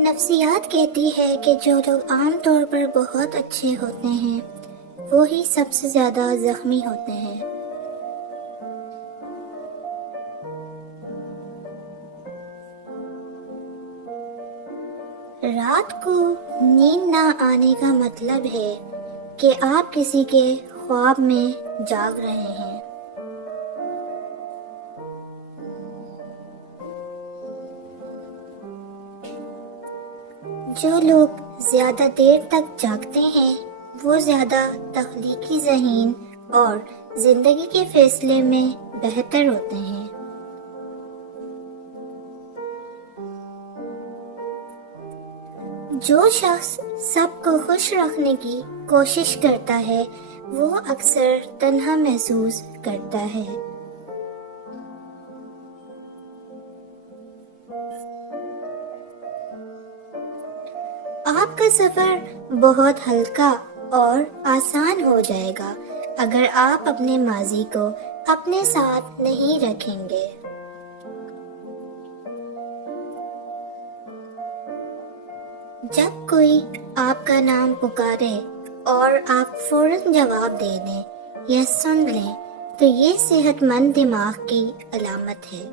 نفسیات کہتی ہے کہ جو لوگ عام طور پر بہت اچھے ہوتے ہیں وہی سب سے زیادہ زخمی ہوتے ہیں۔ رات کو نیند نہ آنے کا مطلب ہے کہ آپ کسی کے خواب میں جاگ رہے ہیں۔ جو لوگ زیادہ دیر تک جاگتے ہیں وہ زیادہ تخلیقی ذہین اور زندگی کے فیصلے میں بہتر ہوتے ہیں۔ جو شخص سب کو خوش رکھنے کی کوشش کرتا ہے وہ اکثر تنہا محسوس کرتا ہے۔ آپ کا سفر بہت ہلکا اور آسان ہو جائے گا اگر آپ اپنے ماضی کو اپنے ساتھ نہیں رکھیں گے۔ جب کوئی آپ کا نام پکارے اور آپ فوراً جواب دے دیں یا سن لیں تو یہ صحت مند دماغ کی علامت ہے۔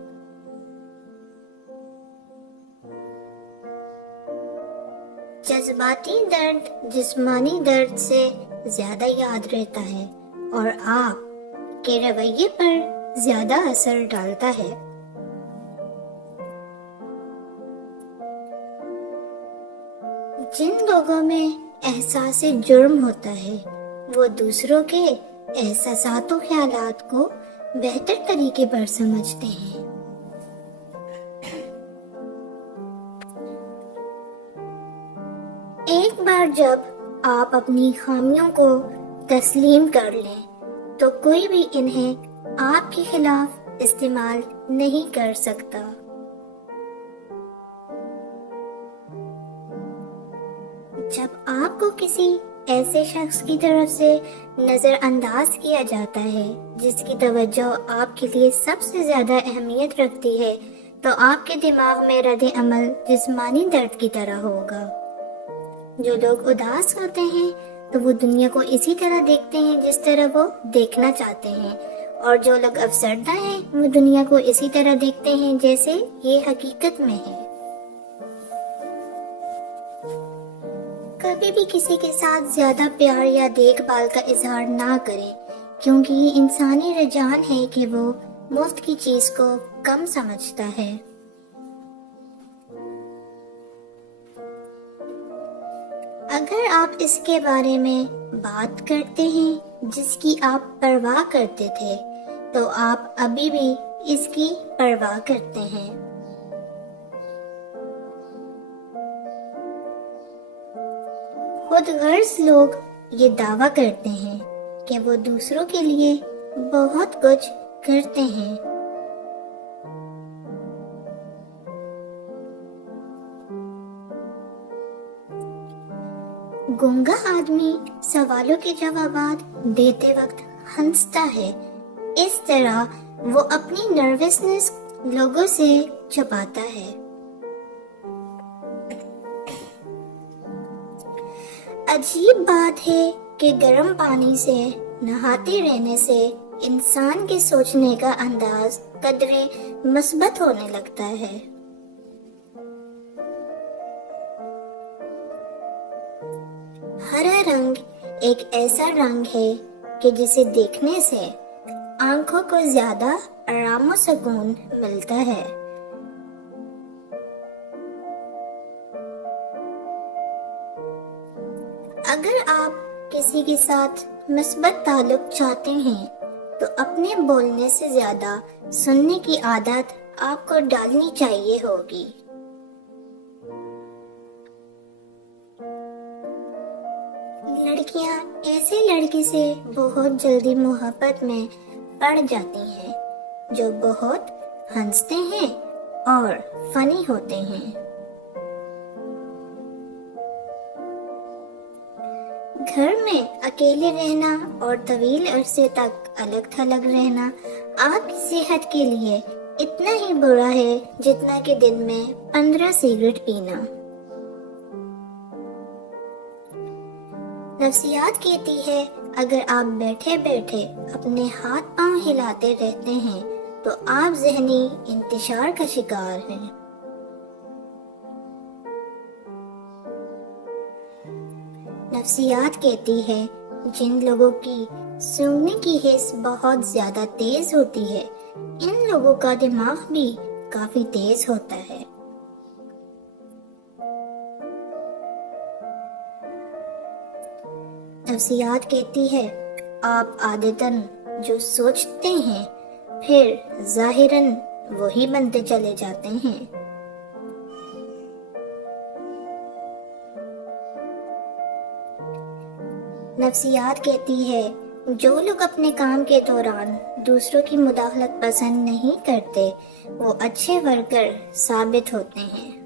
جذباتی درد جسمانی درد سے زیادہ یاد رہتا ہے اور آپ کے رویے پر زیادہ اثر ڈالتا ہے۔ جن لوگوں میں احساس جرم ہوتا ہے وہ دوسروں کے احساسات و خیالات کو بہتر طریقے پر سمجھتے ہیں۔ ایک بار جب آپ اپنی خامیوں کو تسلیم کر لیں تو کوئی بھی انہیں آپ کے خلاف استعمال نہیں کر سکتا۔ جب آپ کو کسی ایسے شخص کی طرف سے نظر انداز کیا جاتا ہے جس کی توجہ آپ کے لیے سب سے زیادہ اہمیت رکھتی ہے تو آپ کے دماغ میں رد عمل جسمانی درد کی طرح ہوگا۔ جو لوگ اداس ہوتے ہیں تو وہ دنیا کو اسی طرح دیکھتے ہیں جس طرح وہ دیکھنا چاہتے ہیں، اور جو لوگ افسردہ ہیں وہ دنیا کو اسی طرح دیکھتے ہیں جیسے یہ حقیقت میں ہے۔ کبھی بھی کسی کے ساتھ زیادہ پیار یا دیکھ بھال کا اظہار نہ کریں کیونکہ یہ انسانی رجحان ہے کہ وہ مفت کی چیز کو کم سمجھتا ہے۔ اگر آپ اس کے بارے میں بات کرتے ہیں جس کی آپ پرواہ کرتے تھے تو آپ ابھی بھی اس کی پرواہ کرتے ہیں۔ خود غرض لوگ یہ دعویٰ کرتے ہیں کہ وہ دوسروں کے لیے بہت کچھ کرتے ہیں۔ گونگا آدمی سوالوں کے جوابات دیتے وقت ہنستا ہے، اس طرح وہ اپنی نروسنس لوگوں سے چھپاتا ہے۔ عجیب بات ہے کہ گرم پانی سے نہاتے رہنے سے انسان کے سوچنے کا انداز قدرے مثبت ہونے لگتا ہے۔ ہرا رنگ ایک ایسا رنگ ہے کہ جسے دیکھنے سے آنکھوں کو زیادہ آرام و سکون ملتا ہے۔ اگر آپ کسی کے ساتھ مثبت تعلق چاہتے ہیں تو اپنے بولنے سے زیادہ سننے کی عادت آپ کو ڈالنی چاہیے ہوگی۔ لڑکیاں ایسے لڑکے سے بہت جلدی محبت میں پڑ جاتی ہیں جو بہت ہنستے ہیں اور فنی ہوتے ہیں۔ گھر میں اکیلے رہنا اور طویل عرصے تک الگ تھلگ رہنا آپ کی صحت کے لیے اتنا ہی برا ہے جتنا کہ دن میں 15 سگریٹ پینا۔ نفسیات کہتی ہے اگر آپ بیٹھے بیٹھے اپنے ہاتھ پاؤں ہلاتے رہتے ہیں تو آپ ذہنی انتشار کا شکار ہیں۔ نفسیات کہتی ہے جن لوگوں کی سونگنے کی حس بہت زیادہ تیز ہوتی ہے ان لوگوں کا دماغ بھی کافی تیز ہوتا ہے۔ نفسیات کہتی ہے آپ عادتاً جو سوچتے ہیں پھر ظاہراً وہی بنتے چلے جاتے ہیں۔ نفسیات کہتی ہے جو لوگ اپنے کام کے دوران دوسروں کی مداخلت پسند نہیں کرتے وہ اچھے ورکر ثابت ہوتے ہیں۔